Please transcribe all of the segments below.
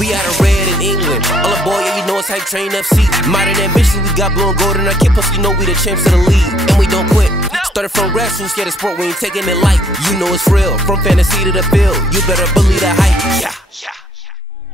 We out of red in England. All aboard, yeah, you know it's Hype Train FC. Modern ambition, we got blue and gold in our kit, plus you know we the champs of the league. And we don't quit. Started from grassroots, yeah, the sport, we ain't taking it light. You know it's real, from fantasy to the field. You better believe the hype, yeah.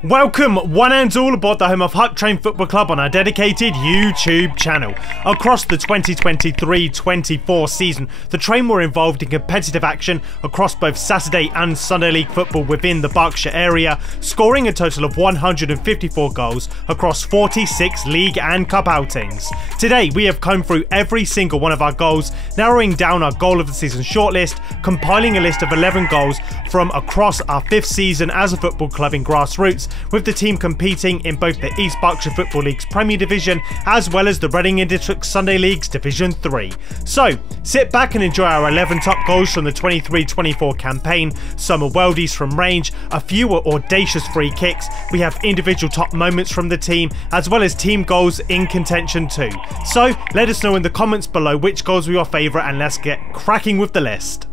Welcome one and all aboard the home of Hype Train Football Club on our dedicated YouTube channel. Across the 2023-24 season, the Train were involved in competitive action across both Saturday and Sunday League football within the Berkshire area, scoring a total of 154 goals across 46 league and cup outings. Today we have combed through every single one of our goals, narrowing down our goal of the season shortlist, compiling a list of 11 goals from across our 5th season as a football club in grassroots, with the team competing in both the East Berkshire Football League's Premier Division as well as the Reading and District Sunday League's Division 3. So, sit back and enjoy our 11 top goals from the 23-24 campaign. Some are worldies from range, a few are audacious free kicks, we have individual top moments from the team, as well as team goals in contention too. So, let us know in the comments below which goals were your favourite, and let's get cracking with the list.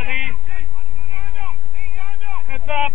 Steady. Heads up.